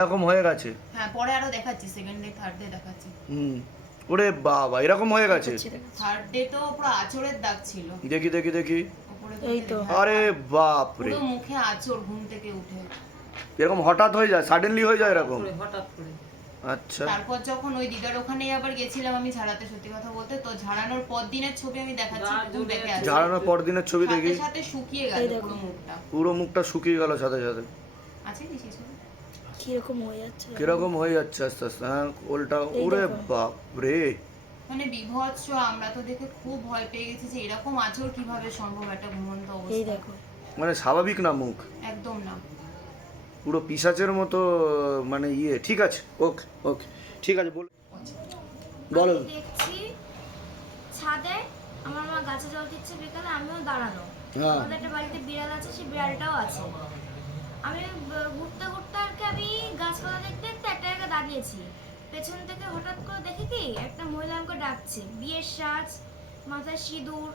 এরকম হয়ে গেছে। হ্যাঁ পরে আরও দেখাচ্ছি সেকেন্ড ডে থার্ড ডে দেখাচ্ছি। হুম। ওরে বাবা এরকম হয়ে গেছে। থার্ড ডে তো পুরো আঁচড়ের দাগ ছিল। দেখি দেখি দেখি। এই তো। আরে বাপ রে। পুরো মুখে আঁচড় ঘুম থেকে উঠে। এরকম হঠাৎ হয়ে যায় সাডেনলি হয়ে যায় এরকম? হঠাৎ করে আচ্ছা। তারপর যখন ওই দিদার ওখানে আবার গেছিলাম আমি ঝাড়াতে সত্যি কথা বলতে তো ঝাড়ানোর পর দিনের ছবি আমি দেখাচ্ছি দেখে ঝাড়ানোর পর দিনের ছবি দেখি। সাথে শুকিয়ে গেল পুরো মুখটা। পুরো মুখটা শুকিয়ে গেল সাথে সাথে। আছে কি ছবি? কীরকম হয়ে যাচ্ছে? কীরকম হয়ে যাচ্ছে? আস্তে আস্তে হ্যাঁ ওলটা এই ওরে বাপ রে মানে বিভৎস আমরা তো দেখে খুব ভয় পেয়ে গেছি যে এরকম আঁচড় কীভাবে সম্ভব একটা ঘুমন্ত এই অবস্থা। দেখো। মানে স্বাভাবিক না মুখ? একদম না। পুরো পিসাচের মতো মানে ইয়ে। ঠিক আছে ওকে ওকে। ঠিক আছে বল। বলো। দেখছি ছাদে আমার মা গাছে জল দিচ্ছে বিকালে আমিও দাঁড়ানো। হ্যাঁ। আমাদের একটা বাড়িতে বিড়াল আছে সেই বিড়ালটাও আছে। আমি ঘুরতে ঘুরতে আর কি আমি গাছপালা দেখতে দেখতে একটা জায়গায় দাঁড়িয়েছি। পেছন থেকে হঠাৎ করে দেখি কি একটা মহিলা আমাকে ডাকছে। বিয়ের সাজ মাথায় সিঁদুর।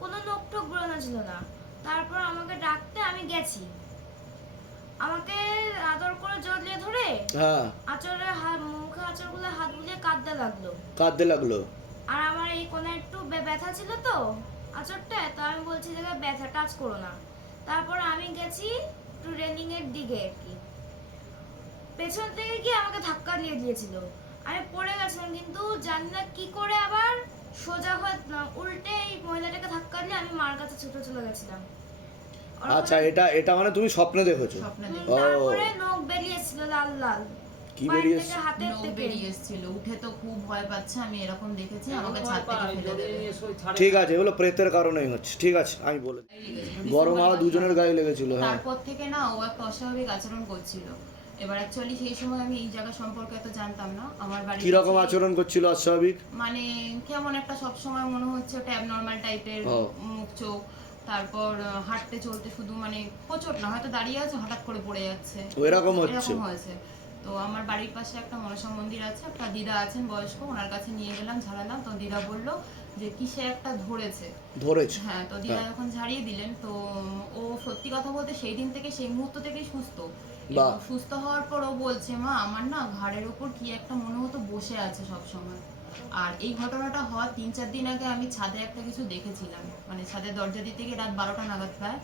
কোনো নোক টোক বেরোনো ছিল না। তারপর আমাকে ডাকতে আমি গেছি। আমাকে আদর করে জড়িয়ে ধরে হ্যাঁ। আচরে হাত আচরগুলো হাত বুলিয়ে কাঁদতে লাগল। কাঁদতে লাগল? আর আমার এই কোণে একটু ব্যথা ছিল তো আচরটা তো আমি বলছি যে ব্যথা টাচ করো না। তারপর আমি গেছি ট্রেনিং এর দিকে আর কি। পেছন থেকে কি আমাকে ধাক্কা দিয়ে দিয়েছিল? আমি পড়ে গেছিলাম কিন্তু জানি না কি করে আবার সোজা হয়ে উল্টে এই মহিলাটাকে ধাক্কা দিয়ে আমি মার কাছে ছুটে চলে গেছিলাম। আচ্ছা এটা এটা মানে তুমি স্বপ্নে দেখেছ। তারপরে নখ বেরিয়েছিল লাল লাল। কি বেরিয়েছে থেকে হাতের নখ থেকে? বেরিয়ে এসেছিল। উঠে তো খুব ভয় পাচ্ছে আমি এরকম দেখেছি আমাকে ছাদ থেকে ফেলে দেবে। ঠিক আছে এগুলো প্রেতের কারণেই হচ্ছে ঠিক আছে আমি বলে দুজনের গায়ে লেগেছিল হ্যাঁ। তারপর থেকে না ও একটা অস্বাভাবিক আচরণ করছিল। এবার অ্যাকচুয়ালি সেই সময় আমি এই জায়গা সম্পর্কে এত জানতাম না আমার বাড়ি কীরকম আচরণ করছিল অস্বাভাবিক? মানে কেমন একটা সব সময় মনে হচ্ছে ওটা অ্যাবনর্মাল টাইপের মুখ চোখ তারপর হাঁটতে চলতে শুধু মানে প্রচুর না হয়তো দাঁড়িয়ে আছে হঠাৎ করে পড়ে যাচ্ছে। এরকম হচ্ছে? এরকম হয়েছে। তো আমার বাড়ির পাশে একটা মনসা মন্দির আছে একটা দিদা আছেন বয়স্ক ওনার কাছে নিয়ে গেলাম ঝাড়ালাম তো দিদা বলল যে কিসে একটা ধরেছে। ধরেছে? হ্যাঁ তো দিদা হ্যাঁ। যখন ঝাড়িয়ে দিলেন তো ও সত্যি কথা বলতে সেই দিন থেকে সেই মুহূর্ত থেকে সুস্থ। সুস্থ হওয়ার পর ও বলছে মা আমার না ঘাড়ের ওপর কি একটা মনে হতো বসে আছে সব সময় আর এই ঘটনাটা হওয়ার তিন চার দিন আগে আমি ছাদে একটা কিছু দেখেছিলাম। মানে ছাদের দরজা দিতে গিয়ে রাত বারোটা নাগাদ প্রায়।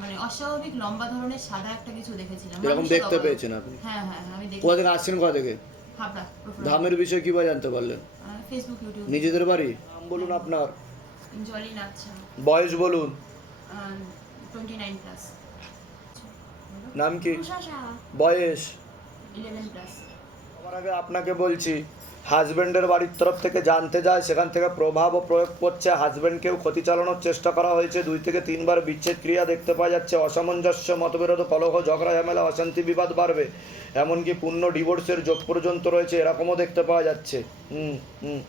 মানে অস্বাভাবিক লম্বা ধরনের সাদা একটা কিছু দেখেছিলাম। এরকম দেখতে পেয়েছেন আপনি? হ্যাঁ হ্যাঁ হ্যাঁ, আমি দেখি কোথা থেকে আসছেন কোথা থেকে? হাবড়া ধামের বিষয়ে কীভাবে জানতে পারলেন? ফেসবুক ইউটিউব নিজেদের বাড়ি? নাম বলুন আপনার। বয়স বলুন। টোয়েন্টি নাইন প্লাস নাম কি? বয়স? ইলেভেন প্লাস আমার আগে আপনাকে বলছি হাজব্যান্ডের বাড়ির তরফ থেকে জানতে যায়, সেখান থেকে প্রভাব ও প্রয়োগ করছে। হাজব্যান্ডকেও ক্ষতি চালানোর চেষ্টা করা হয়েছে। দুই থেকে তিনবার বিচ্ছেদ ক্রিয়া দেখতে পাওয়া যাচ্ছে। অসামঞ্জস্য, মতবিরোধ, কলহ, ঝগড়া, ঝামেলা, অশান্তি, বিবাদ বাড়বে। এমনকি পূর্ণ ডিভোর্সের যোগ পর্যন্ত রয়েছে। এরকমও দেখতে পাওয়া যাচ্ছে। হুম হুম।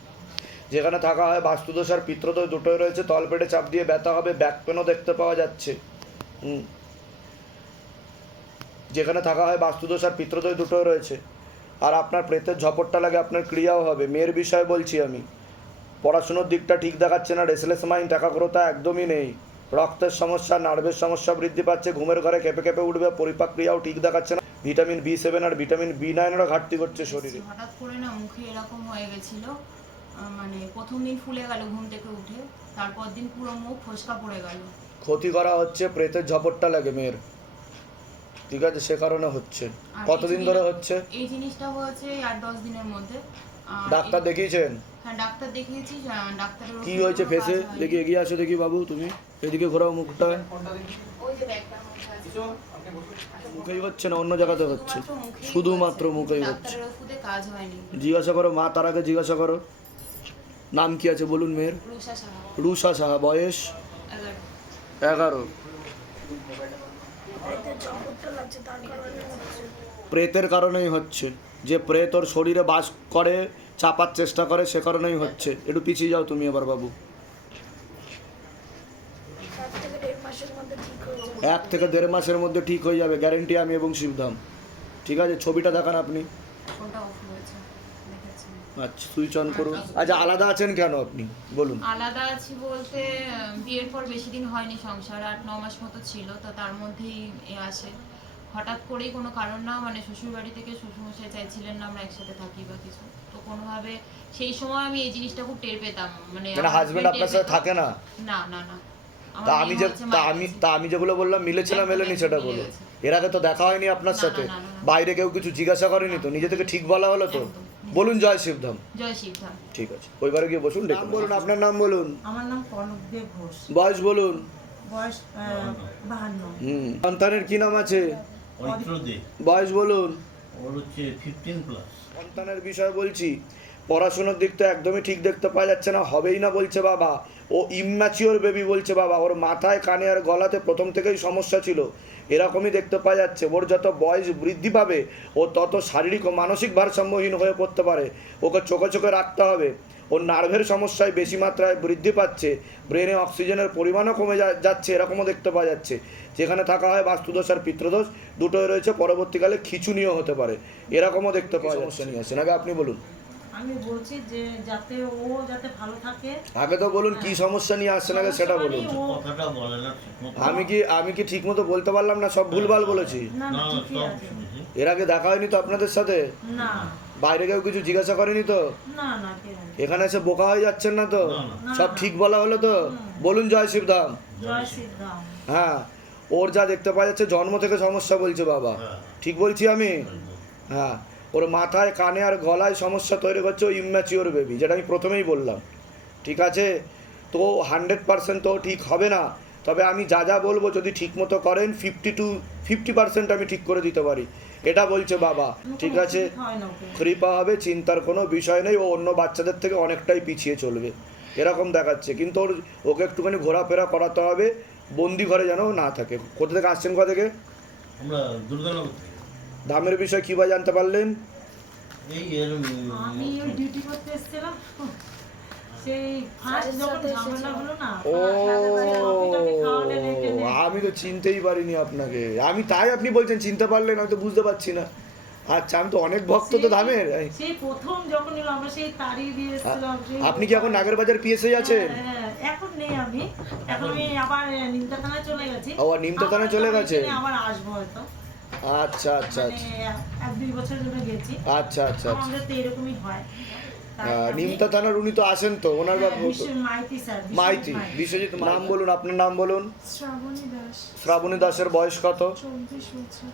যেখানে থাকা হয় বাস্তুদোষ আর পিত্রদোষ দুটোই রয়েছে। তলপেটে চাপ দিয়ে ব্যথা হবে ব্যাক পেনও দেখতে পাওয়া যাচ্ছে। হুম। যেখানে থাকা হয় বাস্তুদোষ আর পিত্রদোষ দুটোই রয়েছে। আর আপনার প্রেতের ঝপটটা লাগে আপনার ক্রিয়াও হবে। মেয়ের বিষয়ে বলছি আমি। পড়াশুনোর দিকটা ঠিক দেখাচ্ছে না রেসলেস মাইন্ড একাগ্রতা একদমই নেই। রক্তের সমস্যা নার্ভের সমস্যা বৃদ্ধি পাচ্ছে ঘুমের ঘরে কেঁপে কেঁপে উঠবে পরিপাক ক্রিয়াও ঠিক দেখাচ্ছে না। ভিটামিন বি সেভেন আর ভিটামিন বি নাইনেরও ঘাটতি করছে শরীরে। হঠাৎ করে না মুখে এরকম হয়ে গেছিল মানে প্রথম দিন ফুলে গেল ঘুম থেকে উঠে তারপর দিন পুরো মুখ ফসকা পড়ে গেল। ক্ষতি করা হচ্ছে প্রেতের ঝপটটা লাগে মেয়ের। ঠিক আছে সে কারণে হচ্ছে। আর কতদিন ধরে হচ্ছে? এই জিনিসটা হয়েছে আট দশ দিনের মধ্যে। ডাক্তার দেখিয়েছেন? হ্যাঁ ডাক্তার দেখিয়েছি আহ, ডাক্তারের কি হয়েছে ফেসে দেখি এগিয়ে আসো দেখি বাবু তুমি। এদিকে ঘোরাও মুখটা। ওই যে ব্যাগটার মধ্যে আছে। মুখেই হচ্ছে না অন্য জায়গাতে হচ্ছে? শুধুমাত্র মুখেই হচ্ছে। জিজ্ঞাসা করো মা তার আগে জিজ্ঞাসা করো। নাম কি আছে বলুন মেয়ের? রুষা সাহা। বয়স? এগারো। প্রেতের কারণেই হচ্ছে। যে প্রেত ওর শরীরে বাস করে, চাপার চেষ্টা করে, সে কারণেই হচ্ছে। একটু পিছিয়ে যাও তুমি এবার বাবু। এক থেকে দেড় মাসের মধ্যে ঠিক হয়ে যাবে। গ্যারেন্টি আমি এবং শিবধাম। ঠিক আছে, ছবিটা দেখান আপনি। আচ্ছা সুইচ অন করুন। আচ্ছা আলাদা আছেন কেন আপনি? বলুন। আলাদা আছি বলতে বিয়ের পর বেশি দিন হয়নি সংসার আট ন মাস মতো ছিল তো তার মধ্যেই এ আসে হঠাৎ করেই কোনো কারণ না মানে শ্বশুর বাড়ি থেকে শ্বশুরমশাই চাইছিলেন না আমরা একসাথে থাকি বা কিছু। তো কোনোভাবে সেই সময় আমি এই জিনিসটা খুব টের পেতাম মানে মানে হাজবেন্ড আপনার সাথে থাকে না? না না না। তা আমি যে তা আমি তা আমি যেগুলো বললাম মিলেছে না মেলেনি সেটা বলো এর আগে তো দেখা হয়নি আপনার সাথে। বাইরে কেউ কিছু জিজ্ঞাসা করেনি তো? নিজে থেকে ঠিক বলা হলো তো। বলুন জয় শিবধাম। জয় শিবধাম। ঠিক আছে ওইবারে গিয়ে বসুন ডেকে বলুন আপনার নাম বলুন। আমার নাম কনক দেব ঘোষ। বয়স বলুন। বয়স বাহান্ন। হুম সন্তানের কি নাম আছে? বয়স বলুন। হচ্ছে ফিফটিন প্লাস সন্তানের বিষয় বলছি পড়াশোনার দিক তো একদমই ঠিক দেখতে পাওয়া যাচ্ছে না হবেই না বলছে বাবা। ও ইম্যাচিওর বেবি বলছে বাবা ওর মাথায় কানে আর গলাতে প্রথম থেকেই সমস্যা ছিল। এরকমই দেখতে পাওয়া যাচ্ছে। ওর যত বয়স বৃদ্ধি পাবে ও তত শারীরিক ও মানসিক ভারসাম্যহীন হয়ে পড়তে পারে। ওকে চোখে চোখে রাখতে হবে। ওর নার্ভের সমস্যায় বেশি মাত্রায় বৃদ্ধি পাচ্ছে। ব্রেনে অক্সিজেনের পরিমাণও কমে যা- যাচ্ছে এরকমও দেখতে পাওয়া যাচ্ছে। যেখানে থাকা হয় বাস্তুদোষ আর পিত্রদোষ দুটোই রয়েছে পরবর্তীকালে খিচুনিও হতে পারে। এরকমও দেখতে পাওয়া যাচ্ছে। নিয়ে আগে আপনি বলুন। আমি বলছি যে যাতে ও যাতে ভালো থাকে। আগে তো বলুন কি সমস্যা নিয়ে আসছেন আগে সেটা বলুন। মানে ও- কথাটা বলে না আমি কি আমি কি ঠিক মতো বলতে পারলাম না? সব ভুলভাল বলেছি না না না না ঠিকই আছে। এর আগে দেখা হয়নি তো আপনাদের সাথে? না। বাইরে কেউ কিছু জিজ্ঞাসা করেনি তো? না না এখানে এসে বোকা হয়ে যাচ্ছেন না তো। সব ঠিক বলা হলো তো? বলুন জয় শিবধাম জয় সিদ্ধাম হ্যাঁ। ওর যা দেখতে পাওয়া যাচ্ছে জন্ম থেকে সমস্যা বলছে বাবা। হ্যাঁ। ঠিক বলছি আমি? হ্যাঁ। ওর মাথায় কানে আর গলায় সমস্যা তৈরি করছে ও ইম্যাচিওর বেবি যেটা আমি প্রথমেই বললাম। ঠিক আছে? তো হান্ড্রেড পার্সেন্ট তো ঠিক হবে না। তবে আমি যা যা বলব যদি ঠিক মতো করেন ফিফটি টু ফিফটি পার্সেন্ট আমি ঠিক করে দিতে পারি। এটা বলছে বাবা। ঠিক আছে? কৃপা হবে চিন্তার কোনো বিষয় নেই ও অন্য বাচ্চাদের থেকে অনেকটাই পিছিয়ে চলবে। এরকম দেখাচ্ছে। কিন্তু ওর ওকে একটুখানি ঘোরাফেরা করাতে হবে বন্দি ঘরে যেন ও না থাকে। কোথা থেকে আসছেন কোথা থেকে? আমরা দুর্গানগর থেকে। দামের বিষয় কী বা জানতে পারলেন? আমি। আমি তো চিনতেই পারিনি আপনাকে। আমি তাই আপনি বলছেন চিনতে পারলেন হয়তো বুঝতে পারছি না। আচ্ছা আমি তো অনেক ভক্ত তো ধামের। প্রথম যখন আমরা সেই তাড়ি দিয়ে আপনি কি এখন নাগের বাজার পিএসএ আছেন হ্যাঁ, হ্যাঁ, এখন নেই আমি। এখন আমি আবার চলে গেছি। ও, নিমতা চলে গেছে? আবার আসব হয়তো। আচ্ছা আচ্ছা মানে আচ্ছা। এক দুই বছর ধরে গেছি। আচ্ছা আচ্ছা আচ্ছা। আমাদের তো এরকমই হয়। নিমতা থানার উনি তো আসেন তো ওনার বাবু মাইতি বিশ্বজিৎ মাইতি বিশ্বজিৎ নাম বলুন আপনার নাম বলুন। শ্রাবণী দাস। শ্রাবণী দাসের বয়স কত? চব্বিশ বছর।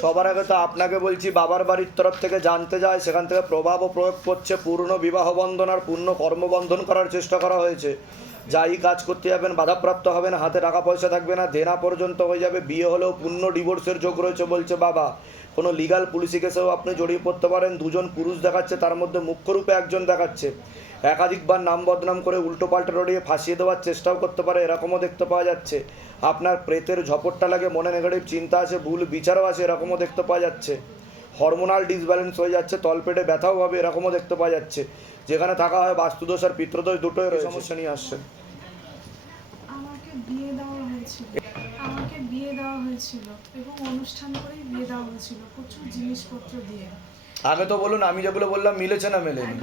সবার আগে তো আপনাকে বলছি, বাবার বাড়ির তরফ থেকে জানতে যায়, সেখান থেকে প্রভাব ও প্রয়োগ করছে, পূর্ণ বিবাহ বন্ধন আর পূর্ণ কর্মবন্ধন করার চেষ্টা করা হয়েছে। যাই কাজ করতে যাবেন, বাধাপ্রাপ্ত হবেন, হাতে টাকা পয়সা থাকবে না, দেনা পর্যন্ত হয়ে যাবে, বিয়ে হলেও পূর্ণ ডিভোর্সের যোগ রয়েছে বলছে বাবা। কোনো লিগাল পুলিশি কেসেও আপনি জড়িয়ে পড়তে পারেন, দুজন পুরুষ দেখাচ্ছে, তার মধ্যে মুখ্যরূপে একজন দেখাচ্ছে। একাধিকবার নাম বদনাম করে উল্টো পাল্টা রড়িয়ে ফাঁসিয়ে দেওয়ার চেষ্টাও করতে পারে এরকমও দেখতে পাওয়া যাচ্ছে। আপনার প্রেতের ঝপটটা লাগে মনে নেগেটিভ চিন্তা আছে ভুল বিচারও আছে এরকমও দেখতে পাওয়া যাচ্ছে। হরমোনাল ডিসব্যালেন্স হয়ে যাচ্ছে তলপেটে ব্যথাও হবে এরকমও দেখতে পাওয়া যাচ্ছে। যেখানে থাকা হয় বাস্তুদোষ আর পিত্রদোষ দুটোই রয়েছে। সমস্যা নিয়ে আসছে আমাকে বিয়ে দেওয়া হয়েছিল। আমাকে বিয়ে দেওয়া হয়েছিল এবং অনুষ্ঠান করেই বিয়ে দেওয়া হয়েছিল। প্রচুর জিনিসপত্র দিয়ে। আগে তো বলুন আমি যেগুলো বললাম মিলেছে না মেলেনি।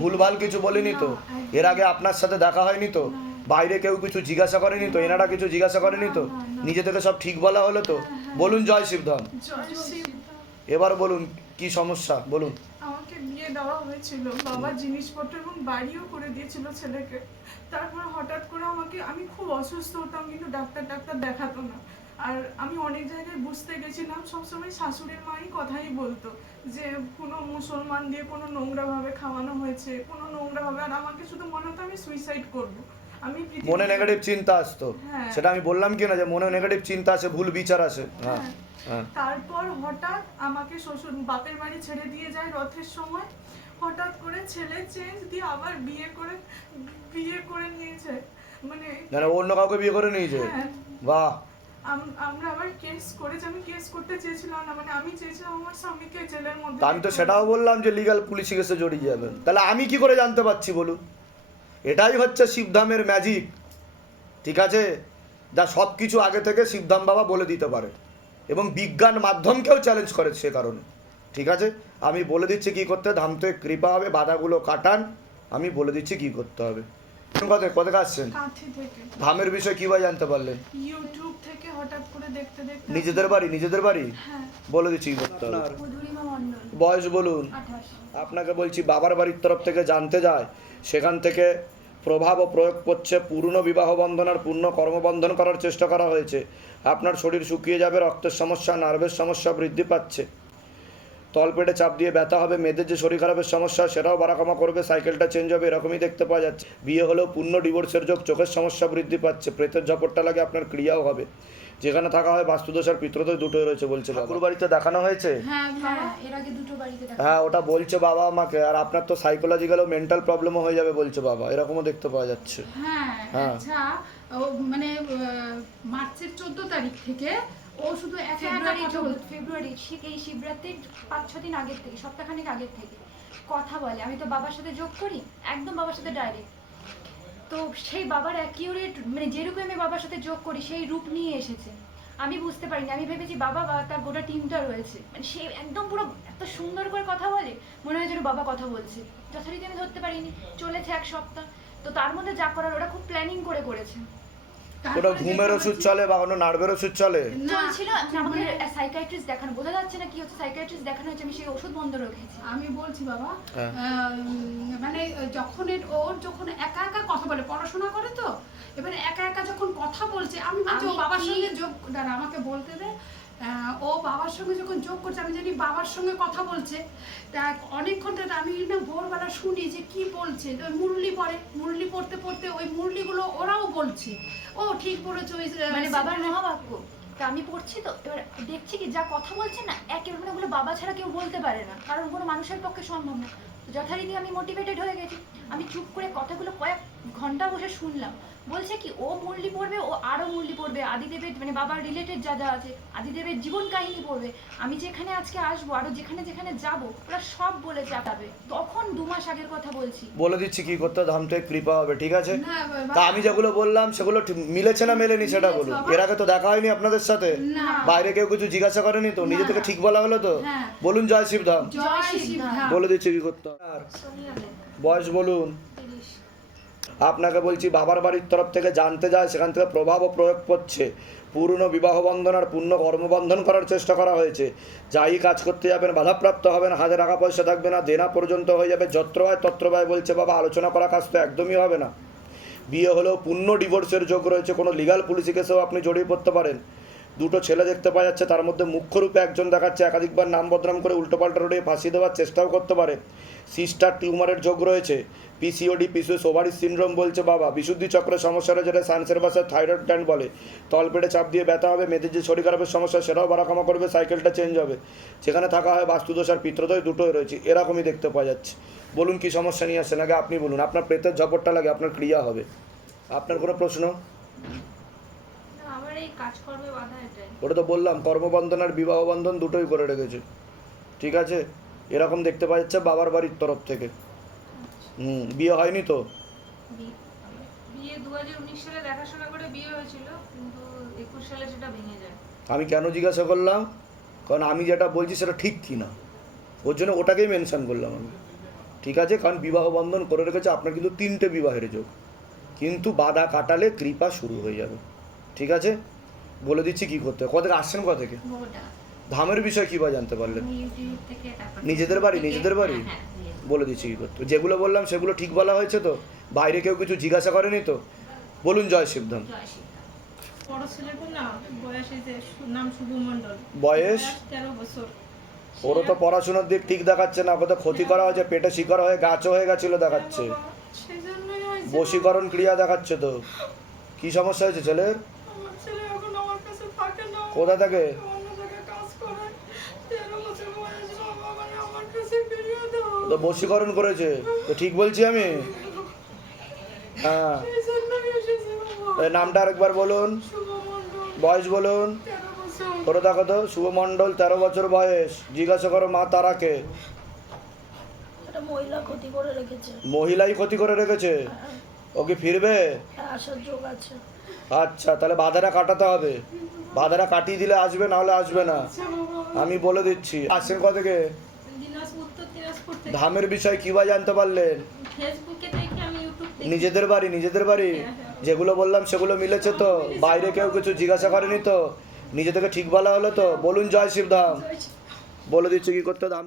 ভুলভাল কিছু বলিনি তো। এর আগে আপনার সাথে দেখা হয়নি তো? বাইরে কেউ কিছু জিজ্ঞাসা করেনি তো? এনারা কিছু জিজ্ঞাসা করেনি তো। নিজে থেকে সব ঠিক বলা হলো তো? বলুন জয় শিবধাম। জয় এবার বলুন কি সমস্যা? বলুন। আমাকে বিয়ে দেওয়া হয়েছিল। বাবা জিনিসপত্র এবং বাড়িও করে দিয়েছিল ছেলেকে। তারপর হঠাৎ করে আমাকে আমি খুব অসুস্থ হতাম কিন্তু ডাক্তার ডাক্তার দেখাতো না। আর আমি অনেক জায়গায় বুঝতে গেছিলাম সবসময় শাশুড়ির মাই কথাই বলতো। যে কোনো মুসলমান দিয়ে কোনো নোংরাভাবে খাওয়ানো হয়েছে কোনো নোংরাভাবে আর আমাকে শুধু মনে হতো আমি সুইসাইড করব। আমি মনে নেগেটিভ চিন্তা আসতো। হ্যাঁ। সেটা আমি বললাম কি না যে মনে নেগেটিভ চিন্তা আসে ভুল বিচার আসে। হ্যাঁ। হ্যাঁ তারপর হঠাৎ আমাকে শ্বশুর বাপের বাড়ি ছেড়ে দিয়ে যায় রথের সময়। হঠাৎ করে ছেলে চেঞ্জ দিয়ে আবার বিয়ে করে বিয়ে করে নিয়েছে। মানে অন্য কাউকে বিয়ে করে নিয়েছে? হ্যাঁ। বাহ। আমরা আবার কেস করেছি আমি কেস করতে চেয়েছিলাম না মানে আমি চেয়েছিলাম আমার স্বামীকে জেলের মধ্যে আমি তো সেটাও বললাম যে লিগাল পুলিশ কেসে জড়িয়ে যাবেন তাহলে আমি কি করে জানতে পারছি বলুন? এটাই হচ্ছে শিবধামের ম্যাজিক ঠিক আছে? যা সব কিছু আগে থেকে শিবধাম বাবা বলে দিতে পারে। এবং বিজ্ঞান মাধ্যমকেও চ্যালেঞ্জ করে সে কারণে। ঠিক আছে? আমি বলে দিচ্ছি কি করতে ধাম থেকে কৃপা হবে বাধাগুলো কাটান। আমি বলে দিচ্ছি কি করতে হবে। কোথায় কোথায় আসছেন ধামের বিষয়ে কী বা জানতে পারলেন? ইউটিউব থেকে হঠাৎ করে দেখতে দেখতে নিজেদের বাড়ি নিজেদের বাড়ি? হ্যাঁ। বলে দিচ্ছি বয়স বলুন। আপনাকে বলছি বাবার বাড়ির তরফ থেকে জানতে যায় সেখান থেকে প্রভাব ও প্রয়োগ করছে পূর্ণ বিবাহ বন্ধন আর পূর্ণ কর্মবন্ধন করার চেষ্টা করা হয়েছে। আপনার শরীর শুকিয়ে যাবে রক্তের সমস্যা নার্ভের সমস্যা বৃদ্ধি পাচ্ছে। তলপেটে চাপ দিয়ে ব্যথা হবে মেয়েদের যে শরীর খারাপের সমস্যা সেটাও বাড়াকামা করবে সাইকেলটা চেঞ্জ হবে এরকমই দেখতে পাওয়া যাচ্ছে। বিয়ে হলেও পূর্ণ ডিভোর্সের যোগ চোখের সমস্যা বৃদ্ধি পাচ্ছে প্রেতের ঝপটটা লাগে আপনার ক্রিয়াও হবে। যেখানে থাকা হয় বাস্তুদোষ আর পিত্রদোষ দুটোই রয়েছে বলছে ঠাকুর বাড়িতে দেখানো হয়েছে? হ্যাঁ বাবা এর আগে দুটো বাড়িতে দেখা হ্যাঁ ওটা বলছে বাবা আমাকে আর আপনার তো সাইকোলজিক্যাল ও মেন্টাল প্রবলেমও হয়ে যাবে বলছে বাবা এরকমও দেখতে পাওয়া যাচ্ছে। হ্যাঁ হ্যাঁ। আচ্ছা ও মানে মার্চের চোদ্দ তারিখ থেকে ও শুধু একা একা ফেব্রুয়ারি কথা চৌদ্দ ফেব্রুয়ারি ঠিক এই শিবরাত্রির পাঁচ ছ দিন আগের থেকে সপ্তাহখানেক আগের থেকে কথা বলে। আমি তো বাবার সাথে যোগ করি একদম বাবার সাথে ডাইরেক্ট তো সেই বাবার অ্যাকিউরেট মানে যেরূপে আমি বাবার সাথে যোগ করি সেই রূপ নিয়ে এসেছে। আমি বুঝতে পারিনি। আমি ভেবেছি বাবা বা তার গোটা টিমটা রয়েছে। মানে সে একদম পুরো এত সুন্দর করে কথা বলে মনে হয় যেন বাবা কথা বলছে। যথারীতি আমি ধরতে পারিনি। চলেছে এক সপ্তাহ। তো তার মধ্যে যা করার ওরা খুব প্ল্যানিং করে করেছে। ওটা ঘুমের ওষুধ চলে বা কোনো নার্ভের ওষুধ চলে? চলছিল আমাকে সাইকাইট্রিস্ট দেখানো বোঝা যাচ্ছে না কি হচ্ছে সাইকিয়াট্রিস্ট দেখানো হচ্ছে আমি সেই ওষুধ বন্ধ রেখেছি। আমি বলছি বাবা হ্যাঁ। আহ, মানে যখন ওর যখন একা একা কথা বলে পড়াশোনা করে তো এবারে একা একা যখন কথা বলছে আমি বলছি ও বাবার সঙ্গে যোগ দাঁড়া আমাকে বলতে দে আহ, ও বাবার সঙ্গে যখন যোগ করছে আমি জানি বাবার সঙ্গে কথা বলছে। তা অনেকক্ষণ ধরে আমি না ভোরবেলা শুনি যে কি বলছে। ওই মুরলি পড়ে মুরলি পড়তে পড়তে ওই মুরলিগুলো ওরাও বলছে। ও ঠিক বলেছে ওই মানে বাবার মহাবাক্য। তা আমি পড়ছি তো এবার দেখছি কি যা কথা বলছে না একেবারে মানে ওগুলো বাবা ছাড়া কেউ বলতে পারে না। কারণ কোনো মানুষের পক্ষে সম্ভব না। যথারীতি আমি মোটিভেটেড হয়ে গেছি। আমি চুপ করে কথাগুলো কয়েক ঘণ্টা বসে শুনলাম। বলছে কি ও মুরলি পড়বে ও আরও মুরলি পড়বে। আদিদেবের মানে বাবার রিলেটেড যা যা আছে আদিদেবের জীবন কাহিনী পড়বে। আমি যেখানে আজকে আসব আরও যেখানে যেখানে যাব ওরা সব বলে যাবে। তখন দু মাস আগের কথা বলছি। বলে দিচ্ছি কি করতে ধাম থেকে কৃপা হবে ঠিক আছে? তা আমি যেগুলো বললাম সেগুলো মিলেছে না মেলেনি সেটা বলুন। এর আগে তো দেখা হয়নি আপনাদের সাথে? বাইরে কেউ কিছু জিজ্ঞাসা করেনি তো? নিজে থেকে ঠিক বলা হলো তো? হ্যাঁ। বলুন জয় শিবধাম। জয় শিবধাম। বলে দিচ্ছি কি করতে আর বয়স বলুন। আপনাকে বলছি, বাবার বাড়ির তরফ থেকে জানতে যায়, সেখান থেকে প্রভাব ও প্রয়োগ করছে। পুরনো বিবাহ বন্ধন আর পূর্ণ কর্মবন্ধন করার চেষ্টা করা হয়েছে। যাই কাজ করতে যাবেন, বাধাপ্রাপ্ত হবেন, হাতে টাকা পয়সা থাকবে না, দেনা পর্যন্ত হয়ে যাবে, যত্র হয় তত্র ভাই বলছে বাবা, আলোচনা করা কাজ তো একদমই হবে না। বিয়ে হলেও পূর্ণ ডিভোর্সের যোগ রয়েছে, কোনো লিগাল পুলিশি কেসেও আপনি জড়িয়ে পড়তে পারেন। দুটো ছেলে দেখতে পাওয়া যাচ্ছে, তার মধ্যে মুখ্য রূপে একজন দেখাচ্ছে, একাধিকবার নাম বদনাম করে উল্টোপাল্টা রোডে ফাঁসি দেওয়ার চেষ্টাও করতে পারে। সিস্টার টিউমারের যোগ রয়েছে। পিসিওডি পিসিওস ওভারি সিনড্রোম বলছে বাবা। বিশুদ্ধি চক্রের সমস্যা রয়েছে যেটা সায়েন্সের ভাষায় থাইরয়েড গ্ল্যান্ড বলে। তলপেটে চাপ দিয়ে ব্যথা হবে, মেয়েদের যে শরীর খারাপের সমস্যা, সেটাও বাড়াকামা করবে, সাইকেলটা চেঞ্জ হবে। সেখানে থাকা হয় বাস্তুদোষ আর পিত্রদোষ দুটোই রয়েছে, এরকমই দেখতে পাওয়া যাচ্ছে। বলুন কি সমস্যা নিয়ে আসছেন? আগে আপনি বলুন, আপনার প্রেতের ঝপটটা লাগে, আপনার ক্রিয়া হবে। আপনার কোনো প্রশ্ন? আমার কাজকর্মে বাধা এটাই। ওটা তো বললাম কর্মবন্ধন আর বিবাহ বন্ধন দুটোই করে রেখেছে। ঠিক আছে? এরকম দেখতে পাওয়া যাচ্ছে বাবার বাড়ির তরফ থেকে। হুম বিয়ে হয়নি তো? বিয়ে দু হাজার উনিশ সালে দেখাশোনা করে বিয়ে হয়েছিল কিন্তু একুশ সালে সেটা ভেঙে যায়। আমি কেন জিজ্ঞাসা করলাম? কারণ আমি যেটা বলছি সেটা ঠিক কি না? ওর জন্য ওটাকেই মেনশন করলাম আমি। ঠিক আছে? কারণ বিবাহ বন্ধন করে রেখেছে আপনার কিন্তু তিনটে বিবাহের যোগ। কিন্তু বাধা কাটালে কৃপা শুরু হয়ে যাবে। ঠিক আছে? বলে দিচ্ছি কি করতে কোথা থেকে আসছেন কোথা থেকে? ধামের বিষয় কী বা জানতে পারলেন? নিজেদের বাড়ি নিজেদের বাড়ি? হ্যাঁ, হ্যাঁ, বলে দিচ্ছি কি করতে যেগুলো বললাম সেগুলো ঠিক বলা হয়েছে তো? বাইরে কেউ কিছু জিজ্ঞাসা করেনি তো? বলুন জয় শিবধাম। বড় বয়স ওরও তো পড়াশোনার দিক ঠিক দেখাচ্ছে না তো ক্ষতি করা হয়েছে পেটে শিকড় হয়ে গাছও হয়ে গেছিল দেখাচ্ছে। বশীকরণ ক্রিয়া দেখাচ্ছে তো। কি সমস্যা হয়েছে ছেলের? ছেলে এখন আমার কাছে থাকে না। কোথা থেকে? অন্য জায়গায় কাজ করে। তেরো বছর বয়স বাবা মানে আমার কাছে ফিরিয়ে দাও। তো বশীকরণ করেছে। তো ঠিক বলছি আমি? হ্যাঁ। নামটা আরেকবার বলুন। বয়স বলুন। তেরো করে দেখো তো শুভ মণ্ডল তেরো বছর বয়স। জিজ্ঞাসা করো মা তারাকে একটা মহিলা ক্ষতি করে রেখেছে। মহিলাই ক্ষতি করে রেখেছে? ও কি ফিরবে? হ্যাঁ, আসার যোগ আছে। আচ্ছা তাহলে বাধাটা কাটাতে হবে। বাধাটা কাটিয়ে দিলে আসবে না হলে আসবে না। আমি বলে দিচ্ছি। আসছেন কত থেকে। ধামের বিষয় কি বা জানতে পারলেন? নিজেদের বাড়ি নিজেদের বাড়ি? যেগুলো বললাম সেগুলো মিলেছে তো? বাইরে কেউ কিছু জিজ্ঞাসা করেনি তো? নিজে থেকে ঠিক বলা হলো তো? বলুন জয় শিবধাম। বলে দিচ্ছি কি করতে দাম